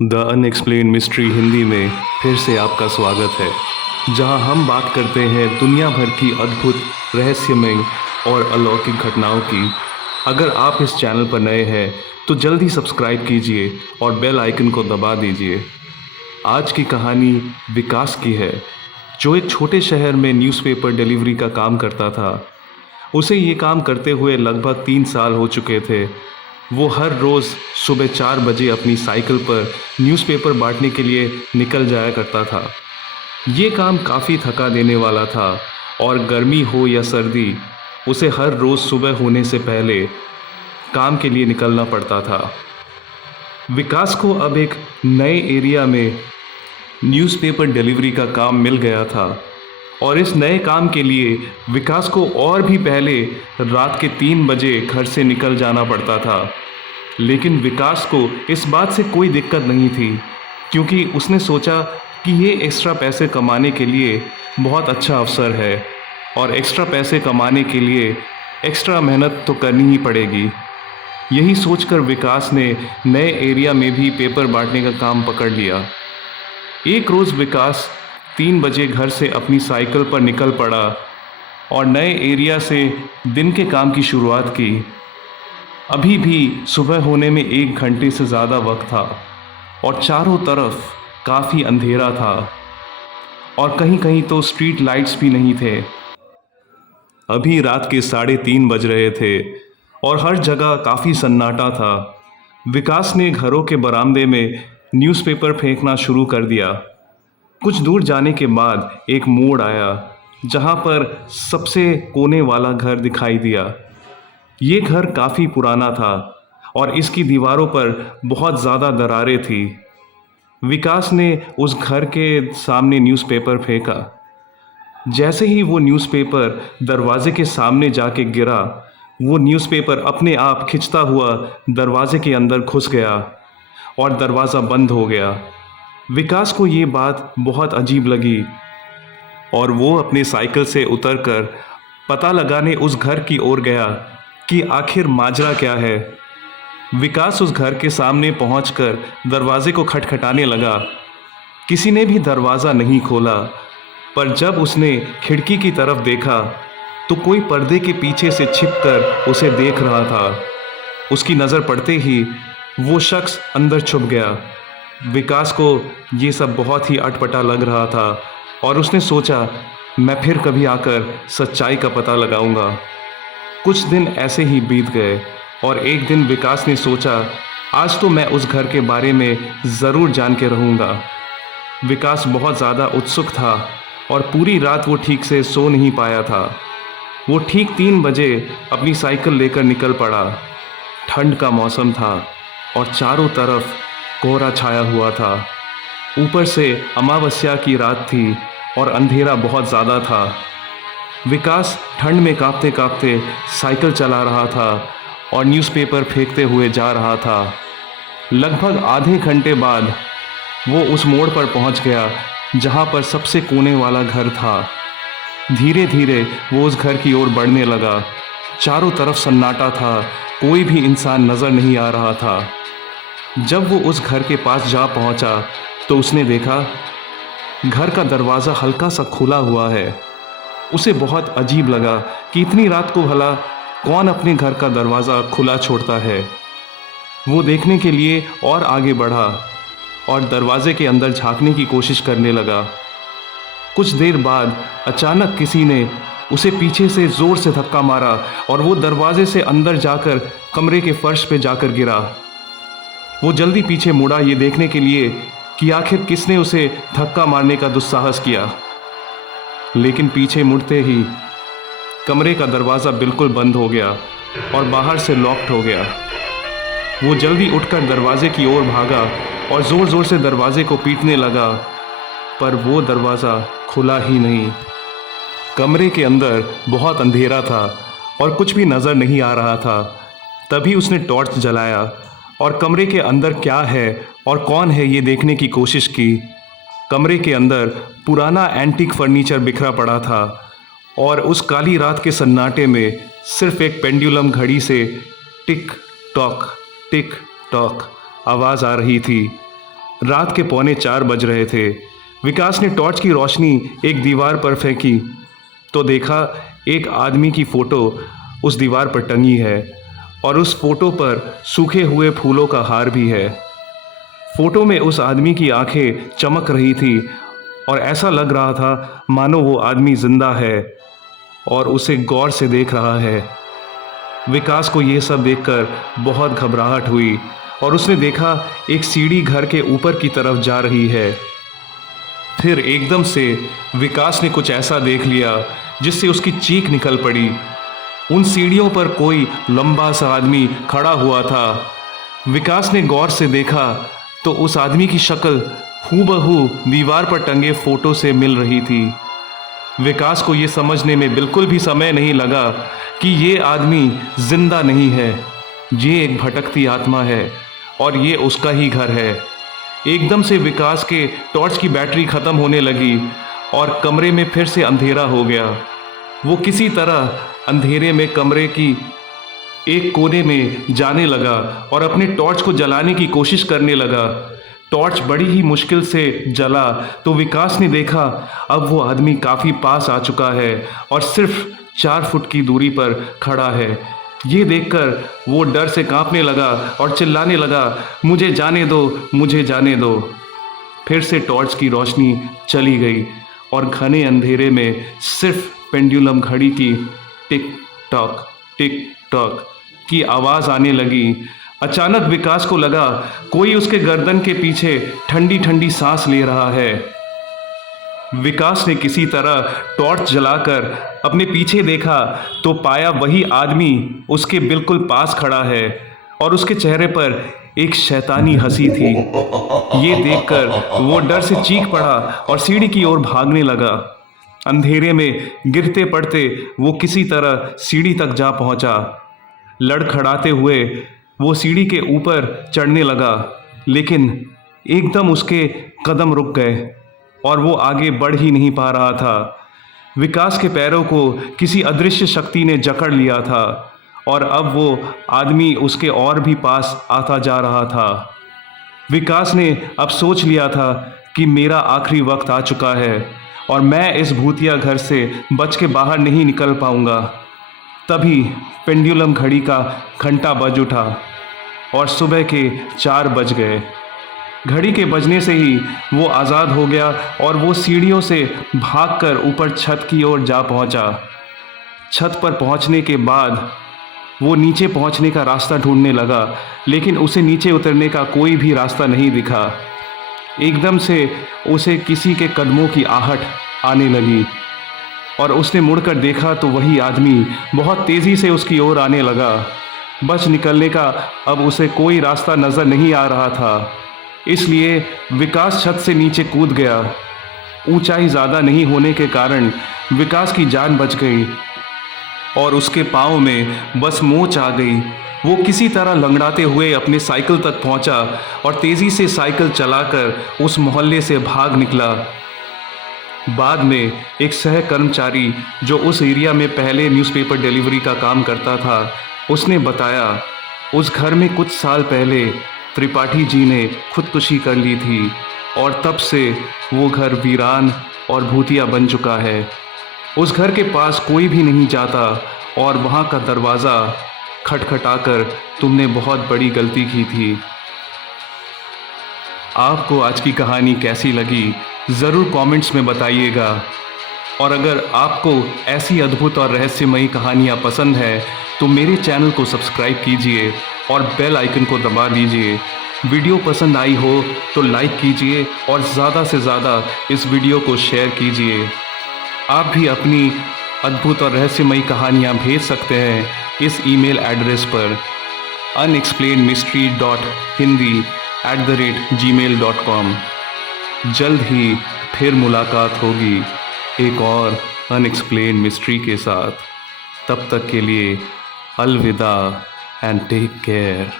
The unexplained mystery Hindi में फिर से आपका स्वागत है, जहां हम बात करते हैं दुनिया भर की अद्भुत, रहस्यमय और अलौकिक घटनाओं की। अगर आप इस चैनल पर नए हैं तो जल्दी सब्सक्राइब कीजिए और बेल आइकन को दबा दीजिए। आज की कहानी विकास की है, जो एक छोटे शहर में न्यूज़पेपर डिलीवरी का काम करता था। उसे ये काम करते हुए लगभग 3 साल हो चुके थे। वो हर रोज़ सुबह 4 बजे अपनी साइकिल पर न्यूज़पेपर बांटने के लिए निकल जाया करता था। ये काम काफ़ी थका देने वाला था और गर्मी हो या सर्दी, उसे हर रोज़ सुबह होने से पहले काम के लिए निकलना पड़ता था। विकास को अब एक नए एरिया में न्यूज़पेपर डिलीवरी का काम मिल गया था और इस नए काम के लिए विकास को और भी पहले रात के 3 बजे घर से निकल जाना पड़ता था। लेकिन विकास को इस बात से कोई दिक्कत नहीं थी, क्योंकि उसने सोचा कि ये एक्स्ट्रा पैसे कमाने के लिए बहुत अच्छा अवसर है और एक्स्ट्रा पैसे कमाने के लिए एक्स्ट्रा मेहनत तो करनी ही पड़ेगी। यही सोचकर विकास ने नए एरिया में भी पेपर बांटने का काम पकड़ लिया। एक रोज़ विकास 3 बजे घर से अपनी साइकिल पर निकल पड़ा और नए एरिया से दिन के काम की शुरुआत की। अभी भी सुबह होने में 1 घंटे से ज़्यादा वक्त था और चारों तरफ काफ़ी अंधेरा था और कहीं कहीं तो स्ट्रीट लाइट्स भी नहीं थे। अभी रात के 3:30 बज रहे थे और हर जगह काफ़ी सन्नाटा था। विकास ने घरों के बरामदे में न्यूज़पेपर फेंकना शुरू कर दिया। कुछ दूर जाने के बाद एक मोड़ आया, जहां पर सबसे कोने वाला घर दिखाई दिया। ये घर काफ़ी पुराना था और इसकी दीवारों पर बहुत ज़्यादा दरारें थी। विकास ने उस घर के सामने न्यूज़पेपर फेंका। जैसे ही वो न्यूज़पेपर दरवाजे के सामने जाके गिरा, वो न्यूज़पेपर अपने आप खिंचता हुआ दरवाजे के अंदर घुस गया और दरवाज़ा बंद हो गया। विकास को ये बात बहुत अजीब लगी और वो अपने साइकिल से उतरकर पता लगाने उस घर की ओर गया कि आखिर माजरा क्या है। विकास उस घर के सामने पहुंचकर दरवाजे को खटखटाने लगा। किसी ने भी दरवाज़ा नहीं खोला, पर जब उसने खिड़की की तरफ देखा तो कोई पर्दे के पीछे से छिपकर उसे देख रहा था। उसकी नज़र पड़ते ही वो शख्स अंदर छुप गया। विकास को ये सब बहुत ही अटपटा लग रहा था और उसने सोचा, मैं फिर कभी आकर सच्चाई का पता लगाऊंगा। कुछ दिन ऐसे ही बीत गए और एक दिन विकास ने सोचा, आज तो मैं उस घर के बारे में ज़रूर जान के रहूँगा। विकास बहुत ज़्यादा उत्सुक था और पूरी रात वो ठीक से सो नहीं पाया था। वो ठीक 3 बजे अपनी साइकिल लेकर निकल पड़ा। ठंड का मौसम था और चारों तरफ कोहरा छाया हुआ था। ऊपर से अमावस्या की रात थी और अंधेरा बहुत ज़्यादा था। विकास ठंड में कांपते कांपते साइकिल चला रहा था और न्यूज़पेपर फेंकते हुए जा रहा था। लगभग आधे घंटे बाद वो उस मोड़ पर पहुंच गया जहां पर सबसे कोने वाला घर था। धीरे धीरे वो उस घर की ओर बढ़ने लगा। चारों तरफ सन्नाटा था, कोई भी इंसान नज़र नहीं आ रहा था। जब वो उस घर के पास जा पहुंचा तो उसने देखा घर का दरवाज़ा हल्का सा खुला हुआ है। उसे बहुत अजीब लगा कि इतनी रात को भला कौन अपने घर का दरवाज़ा खुला छोड़ता है। वो देखने के लिए और आगे बढ़ा और दरवाजे के अंदर झांकने की कोशिश करने लगा। कुछ देर बाद अचानक किसी ने उसे पीछे से ज़ोर से धक्का मारा और वो दरवाजे से अंदर जाकर कमरे के फर्श पे जाकर गिरा। वो जल्दी पीछे मुड़ा ये देखने के लिए कि आखिर किसने उसे धक्का मारने का दुस्साहस किया, लेकिन पीछे मुड़ते ही कमरे का दरवाज़ा बिल्कुल बंद हो गया और बाहर से लॉक्ड हो गया। वो जल्दी उठकर दरवाजे की ओर भागा और ज़ोर ज़ोर से दरवाजे को पीटने लगा, पर वो दरवाज़ा खुला ही नहीं। कमरे के अंदर बहुत अंधेरा था और कुछ भी नज़र नहीं आ रहा था। तभी उसने टॉर्च जलाया और कमरे के अंदर क्या है और कौन है ये देखने की कोशिश की। कमरे के अंदर पुराना एंटीक फर्नीचर बिखरा पड़ा था और उस काली रात के सन्नाटे में सिर्फ एक पेंडुलम घड़ी से टिक टॉक आवाज़ आ रही थी। रात के 3:45 बज रहे थे। विकास ने टॉर्च की रोशनी एक दीवार पर फेंकी तो देखा एक आदमी की फ़ोटो उस दीवार पर टंगी है और उस फोटो पर सूखे हुए फूलों का हार भी है। फोटो में उस आदमी की आंखें चमक रही थी और ऐसा लग रहा था मानो वो आदमी जिंदा है और उसे गौर से देख रहा है। विकास को ये सब देखकर बहुत घबराहट हुई और उसने देखा एक सीढ़ी घर के ऊपर की तरफ जा रही है। फिर एकदम से विकास ने कुछ ऐसा देख लिया जिससे उसकी चीख निकल पड़ी। उन सीढ़ियों पर कोई लंबा सा आदमी खड़ा हुआ था। विकास ने गौर से देखा तो उस आदमी की शक्ल हूबहू दीवार पर टंगे फोटो से मिल रही थी। विकास को ये समझने में बिल्कुल भी समय नहीं लगा कि ये आदमी जिंदा नहीं है, ये एक भटकती आत्मा है और ये उसका ही घर है। एकदम से विकास के टॉर्च की बैटरी खत्म होने लगी और कमरे में फिर से अंधेरा हो गया। वो किसी तरह अंधेरे में कमरे की एक कोने में जाने लगा और अपने टॉर्च को जलाने की कोशिश करने लगा। टॉर्च बड़ी ही मुश्किल से जला तो विकास ने देखा अब वो आदमी काफ़ी पास आ चुका है और सिर्फ 4 फुट की दूरी पर खड़ा है। ये देखकर वो डर से कांपने लगा और चिल्लाने लगा, मुझे जाने दो, मुझे जाने दो। फिर से टॉर्च की रोशनी चली गई और घने अंधेरे में सिर्फ पेंडुलम घड़ी की टिक टॉक की आवाज़ आने लगी। अचानक विकास को लगा कोई उसके गर्दन के पीछे ठंडी ठंडी सांस ले रहा है। विकास ने किसी तरह टॉर्च जलाकर अपने पीछे देखा तो पाया वही आदमी उसके बिल्कुल पास खड़ा है और उसके चेहरे पर एक शैतानी हंसी थी। ये देखकर वो डर से चीख पड़ा और सीढ़ी की ओर भागने लगा। अंधेरे में गिरते पड़ते वो किसी तरह सीढ़ी तक जा पहुंचा। लड़खड़ाते हुए वो सीढ़ी के ऊपर चढ़ने लगा, लेकिन एकदम उसके कदम रुक गए और वो आगे बढ़ ही नहीं पा रहा था। विकास के पैरों को किसी अदृश्य शक्ति ने जकड़ लिया था और अब वो आदमी उसके और भी पास आता जा रहा था। विकास ने अब सोच लिया था कि मेरा आखिरी वक्त आ चुका है और मैं इस भूतिया घर से बच के बाहर नहीं निकल पाऊंगा। तभी पेंडुलम घड़ी का घंटा बज उठा और सुबह के 4 बज गए। घड़ी के बजने से ही वो आज़ाद हो गया और वो सीढ़ियों से भागकर ऊपर छत की ओर जा पहुंचा। छत पर पहुंचने के बाद वो नीचे पहुंचने का रास्ता ढूंढने लगा, लेकिन उसे नीचे उतरने का कोई भी रास्ता नहीं दिखा। एकदम से उसे किसी के कदमों की आहट आने लगी और उसने मुड़कर देखा तो वही आदमी बहुत तेज़ी से उसकी ओर आने लगा। बच निकलने का अब उसे कोई रास्ता नज़र नहीं आ रहा था, इसलिए विकास छत से नीचे कूद गया। ऊंचाई ज़्यादा नहीं होने के कारण विकास की जान बच गई और उसके पाँव में बस मोच आ गई। वो किसी तरह लंगड़ाते हुए अपने साइकिल तक पहुंचा और तेज़ी से साइकिल चलाकर उस मोहल्ले से भाग निकला। बाद में एक सह कर्मचारी जो उस एरिया में पहले न्यूज़पेपर डिलीवरी का काम करता था, उसने बताया उस घर में कुछ साल पहले त्रिपाठी जी ने खुदकुशी कर ली थी और तब से वो घर वीरान और भूतिया बन चुका है। उस घर के पास कोई भी नहीं जाता और वहाँ का दरवाज़ा खटखटाकर तुमने बहुत बड़ी गलती की थी। आपको आज की कहानी कैसी लगी ज़रूर कमेंट्स में बताइएगा और अगर आपको ऐसी अद्भुत और रहस्यमयी कहानियाँ पसंद है तो मेरे चैनल को सब्सक्राइब कीजिए और बेल आइकन को दबा दीजिए। वीडियो पसंद आई हो तो लाइक कीजिए और ज़्यादा से ज़्यादा इस वीडियो को शेयर कीजिए। आप भी अपनी अद्भुत और रहस्यमयी कहानियाँ भेज सकते हैं इस ईमेल एड्रेस पर unexplainedmystery.hindi@gmail.com। जल्द ही फिर मुलाकात होगी एक और अनएक्सप्लेन मिस्ट्री के साथ। तब तक के लिए अलविदा एंड टेक केयर।